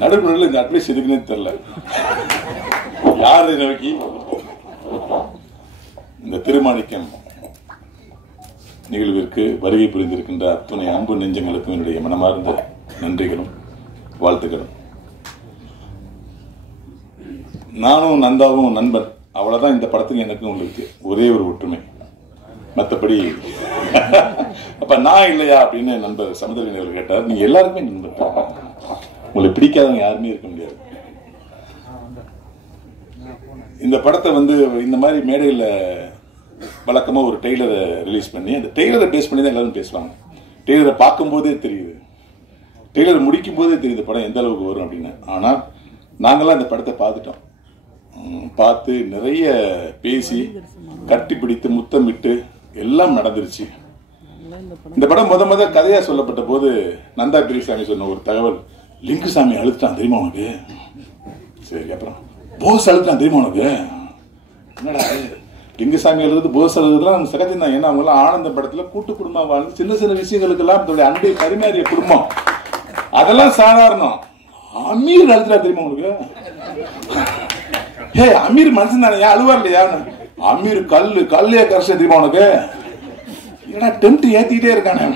நடுப்புறத்தில் இந்த அட்வைஸ் எதுக்குன்னே தெரியல. யாரு நோக்கி இந்த திருமாணிக்கம் நிகழ்விற்கு வருகை புரிந்திருக்கின்ற அத்துணை அன்பு நெஞ்சங்களுக்கும் என்னுடைய மனமார்ந்த நன்றிகளும் வாழ்த்துக்களும். நானும் நந்தாவும் நண்பன், அவ்வளவுதான். இந்த படத்துக்கு எனக்கு உங்களுக்கு ஒரே ஒரு ஒற்றுமை, மற்றபடி அப்ப நான் இல்லையா அப்படின்னு நண்பர் சமுதிரகனிகள் கேட்டார். நீங்க எல்லாருக்குமே நண்பர், உங்களை பிடிக்காதவங்க யாருமே இருக்க முடியாது. இந்த படத்தை இந்த மாதிரி மேடையில் வழக்கமா ஒரு டெய்லரை ரிலீஸ் பண்ணி அந்த டெய்லரை பேஸ் பண்ணி தான் எல்லாரும் பேசுவாங்க. டெய்லரை பார்க்கும் போதே தெரியுது, டெய்லர் முடிக்கும் போதே தெரியுது படம் எந்த அளவுக்கு வரும் அப்படின்னு. ஆனால் நாங்களாம் இந்த படத்தை பார்த்துட்டோம். பார்த்து நிறைய பேசி கட்டி பிடித்து முத்தமிட்டு எல்லாம் நடந்துருச்சு. இந்த படம் முத கதையா சொல்லப்பட்ட போது நந்தா பெரியசாமி சொன்ன ஒரு தகவல், லிங்குசாமி அழுத்தான் தெரியுமா உனக்கு? சரி, அப்புறம் போஸ் அழுத்தான் தெரியுமா உனக்கு? என்னடா லிங்குசாமி எழுதுறது போஸ் எழுதுலாம் நம்ம சகஜம் தான். ஏன்னா அவங்க எல்லாம் ஆனந்த படத்துல கூட்டு குடும்பம் வாழ்ந்து சின்ன சின்ன விஷயங்களுக்கெல்லாம் தன்னுடைய அன்பை பரிமாறிய குடும்பம், அதெல்லாம் சாதாரணம். அமீர் அழுத்துறா தெரியுமா உனக்கு? ஹே, அமீர் மனுஷன் தானே, ஏன் அழுவார் இல்லையா? அமீர் கல்லே கரைச்ச தெரியுமா உனக்கு? ஏன்னா டெம்ட் ஏத்திக்கிட்டே இருக்கானே,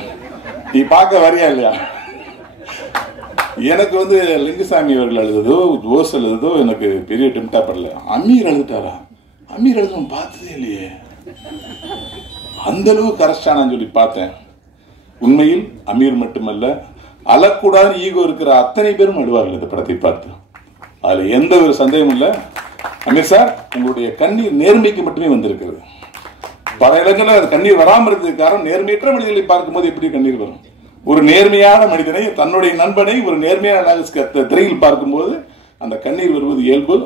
நீ பார்க்க வரியா இல்லையா? எனக்கு லிங்குசாமி அவர்கள் எழுதுதோ ஜோஸ் எழுதுதோ எனக்கு பெரிய டெம்டா படல. அமீர் எழுதுட்டாரா? அமீர் எழுத பார்த்ததே இல்லையே, அந்த அளவு கரைச்சானான்னு சொல்லி பார்த்தேன். உண்மையில் அமீர் மட்டுமல்ல, அழக்கூடாது ஈகோ இருக்கிற அத்தனை பேரும் அழுவார்கள் இந்த படத்தை பார்த்து. அதுல எந்த ஒரு சந்தேகமும் இல்லை. அமீர் சார், உங்களுடைய கண்ணீர் நேர்மைக்கு மட்டுமே வந்திருக்கிறது. பல இடங்களில் அது கண்ணீர் வராமல் இருந்ததுக்கு காரணம், நேர்மையற்ற மனிதர்களை பார்க்கும்போது எப்படி கண்ணீர் வரும்? ஒரு நேர்மையான மனிதனை, தன்னுடைய நண்பனை ஒரு நேர்மையான திரையில் பார்க்கும்போது அந்த கண்ணீர் வருவது இயல்பு.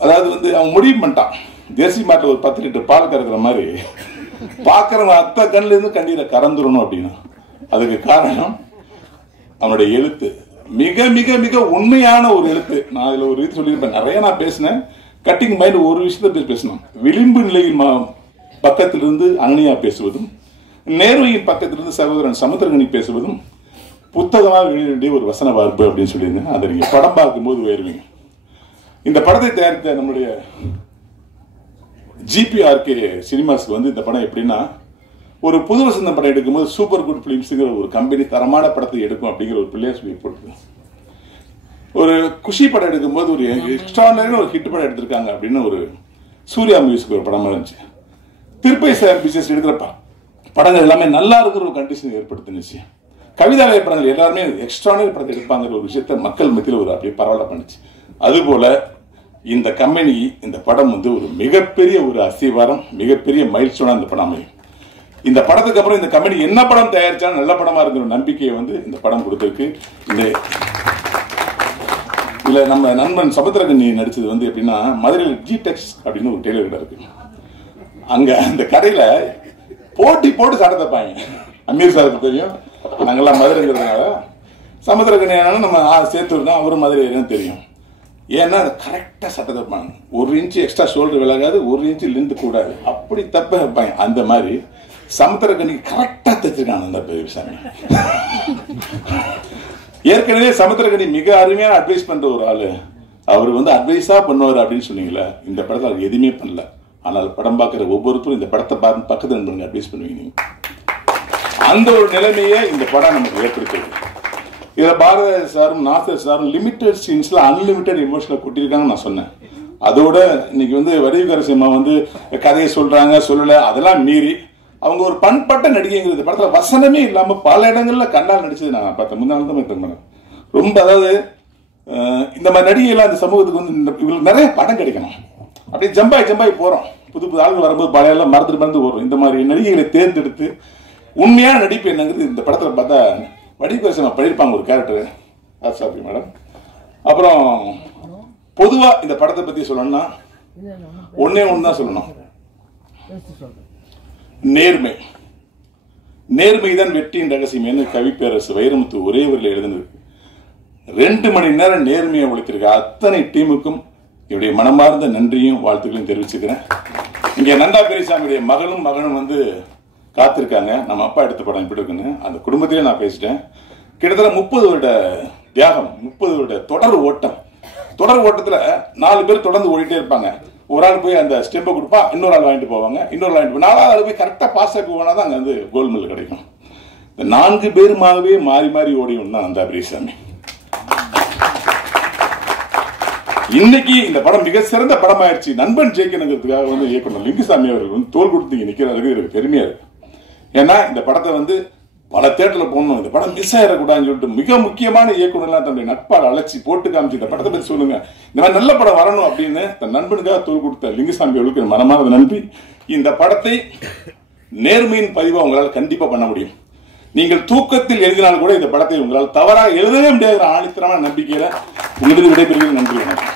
அதாவது அவன் முடிவு பண்ணிட்டான், தேசி மாட்டில் ஒரு 10 லிட்டர் பால் கறக்கிற மாதிரி பார்க்கறவன் அத்த கண்ணில இருந்து கண்ணீரை கறந்துடணும் அப்படின்னா. அதுக்கு காரணம் அவனுடைய எழுத்து, மிக மிக மிக உண்மையான ஒரு எழுத்து. நான் இதுல ஒரு இது சொல்லியிருப்பேன், நிறைய நான் பேசினேன். கட்டிங் மைண்ட் ஒரு விஷயத்த பேசணும். விளிம்பு நிலையில் பக்கத்திலிருந்து அங்கனியா பேசுவதும், நேர்மையின் பக்கத்திலிருந்து சகோதரன் சமுத்திரகனி பேசுவதும் புத்தகமாக வெளியிட வேண்டிய ஒரு வசன வார்ப்பு அப்படின்னு சொல்லியிருந்தேன். அதை நீங்க படம் பார்க்கும்போது உயர்வீங்க. இந்த படத்தை தயாரித்த நம்முடைய GPRK சினிமாஸ்க்கு இந்த படம் எப்படின்னா, ஒரு புது வசந்த படம் எடுக்கும்போது சூப்பர் குட் பிலிம்ஸுங்கிற ஒரு கம்பெனி தரமான படத்தை எடுக்கும் அப்படிங்கிற ஒரு பிள்ளையார் சொல்லி போட்டு, ஒரு குஷி படம் எடுக்கும்போது ஒரு எக்ஸ்ட்ரானரியான ஒரு ஹிட் படம் எடுத்திருக்காங்க அப்படின்னு ஒரு சூர்யா மியூசிக் ஒரு படமா இருந்துச்சு. திருப்பை சார் பிக்சர்ஸ் எடுக்கிற படங்கள் எல்லாமே நல்லா இருக்கிற ஒரு கண்டிஷன் ஏற்படுத்தினுச்சு. கவிதாலய படங்கள் எல்லாருமே எக்ஸ்ட்ரானரி படத்தை எடுப்பாங்கிற ஒரு விஷயத்த மக்கள் மத்தியில் ஒரு அப்படியே பரவாயில்ல பண்ணுச்சு. அதுபோல இந்த கம்பெனி, இந்த படம் ஒரு மிகப்பெரிய ஒரு அஸ்திவாரம், மிகப்பெரிய மைல்ஸ்டோனா இந்த படம் அமையும். இந்த படத்துக்கு அப்புறம் இந்த கம்பெனி என்ன படம் தயாரிச்சாலும் நல்ல படமா இருக்கிற நம்பிக்கையை இந்த படம் கொடுத்திருக்கு. இதுல நம்ம நண்பன் சமுத்திரகனி நடிச்சது எப்படின்னா, மதுரையில் ஜிடெக்ஸ் அப்படின்னு ஒரு டெய்லர் கடை இருக்கு. அங்க அந்த கடையில போட்டி போட்டு சட்டை தைப்பாங்க. அமீர் சாருக்கு தெரியும், நாங்கெல்லாம் மதுரைங்கிறதுனால. சமுத்திரகனி நம்ம சேர்த்து அவரும் மதுரை தெரியும். ஏன்னா கரெக்டா சட்டை தைப்பாங்க. 1 இன்ச்சு எக்ஸ்ட்ரா ஷோல்டர் விலகாது, 1 இன்ச்சு லென்த் கூடாது, அப்படி தப்ப வைப்பாங்க. அந்த மாதிரி சமுத்திரகனி கரெக்டா தைச்சிருக்காங்க அந்த பெரியசாமி. ஏற்கனவே சமுத்திரகனி மிக அருமையான அட்வைஸ் பண்ற ஒரு ஆளு. அவர் அட்வைஸா பண்ணுவார் அப்படின்னு சொன்னீங்களா, இந்த படத்தை அவர் எதுவுமே பண்ணல. ஆனால் படம் பார்க்கிற ஒவ்வொருத்தரும் இந்த படத்தை பார்த்து பக்கத்து நண்பர்கள் அட்வைஸ் பண்ணுவீங்க. அந்த ஒரு நிலைமையை இந்த படம் நமக்கு ஏற்படுத்துது. இதுல பாரத சாரும் நாசர் சாரும் லிமிடெட் சீன்ஸ்ல அன்லிமிட்டட் எமோஷனை கூட்டியிருக்காங்க நான் சொன்னேன். அதோட இன்னைக்கு வடிவுகரசியம்மா கதையை சொல்றாங்க, சொல்லல, அதெல்லாம் மீறி அவங்க ஒரு பண்பட்ட நடிகைங்கிறது படத்துல வசனமே இல்லாம பல இடங்கள்ல கண்ணால் நடிச்சது நான் பார்த்தேன். முன்னாள் தான் ரொம்ப, அதாவது இந்த மாதிரி நடிகைலாம் இந்த சமூகத்துக்கு இவங்களுக்கு நிறைய படம் கிடைக்கணும். அப்படியே ஜம்பாய் போறோம், புது புது ஆளுகள் வரும்போது பழையெல்லாம் மறந்து வரும். இந்த மாதிரி நடிகைகளை தேர்ந்தெடுத்து உண்மையான நடிப்பு என்னங்கிறது இந்த படத்துல பார்த்தா வடிவுகரசியம்மா பண்ணியிருப்பாங்க ஒரு கேரக்டர். Sorry madam. அப்புறம் பொதுவா இந்த படத்தை பத்தி சொல்லணும்னா ஒன்னே ஒண்ணுதான் சொல்லணும், நேர்மை. நேர்மைதான் வெற்றியின் ரகசியம் என்று கவிப்பேரரசு வைரமுத்து ஒரே வரியில் எழுதினது. 2 மணி நேரம் நேர்மையை ஒழித்திருக்க அத்தனை டீமுக்கும் என்னுடைய மனமார்ந்த நன்றியும் வாழ்த்துக்களையும் தெரிவிச்சுக்கிறேன். இங்க நந்தா பெரியசாமியுடைய மகனும் காத்திருக்காங்க. நம்ம அப்பா எடுத்த படம் இப்படி இருக்குன்னு அந்த குடும்பத்திலே நான் பேசிட்டேன். கிட்டத்தட்ட 30 வருட தியாகம், 30 வருட தொடர் ஓட்டம். தொடர் ஓட்டத்துல 4 பேர் தொடர்ந்து ஓடிட்டே இருப்பாங்க. ஒரு ஆள் போய் அந்த ஸ்டெம்பை கொடுப்பா, இன்னொரு ஆள் வாங்கிட்டு போவாங்க, இன்னொரு ஆள் வாங்கிட்டு 4ஆவது ஆள் போய் கரெக்டா பாஸ் ஆகி போவானா தான் அங்க வந்து கோல்டு மெடல் கிடைக்கும். இந்த 4 பேருமாகவே மாறி மாறி ஓடியும் தான் அந்த பெரியசாமி. இன்னைக்கு இந்த படம் மிக சிறந்த படம் ஆயிடுச்சு. நண்பன் ஜெயிக்கணுங்கிறதுக்காக வந்து இயக்குனர் லிங்குசாமி அவர்கள் வந்து தோல் கொடுத்து நிக்கிறாருக்கு. எனக்கு பெருமையா இருக்கு. ஏன்னா இந்த படத்தை வந்து பல தேட்டர்ல போடணும், இந்த படம் மிஸ் ஆயிடக்கூடாதுன்னு சொல்லிட்டு மிக முக்கியமான இயக்குனர்லாம் தன்னுடைய நட்பால் அழைச்சி போட்டு காமிச்சு இந்த படத்தை பத்தி சொல்லுங்க, இந்த மாதிரி நல்ல படம் வரணும் அப்படின்னு தன் நண்பனுக்காக தோல் கொடுத்த லிங்குசாமி அவர்களுக்கு மனமானது நன்றி. இந்த படத்தை நேர்மையின் பதிவா உங்களால் கண்டிப்பா பண்ண முடியும். நீங்கள் தூக்கத்தில் எழுதினால் கூட இந்த படத்தை உங்களால் தவறாக எழுதவே முடியாத ஆணித்தரமான நம்பிக்கையில உங்களுக்கு விடைபெறுகிறேன். நன்றி, வணக்கம்.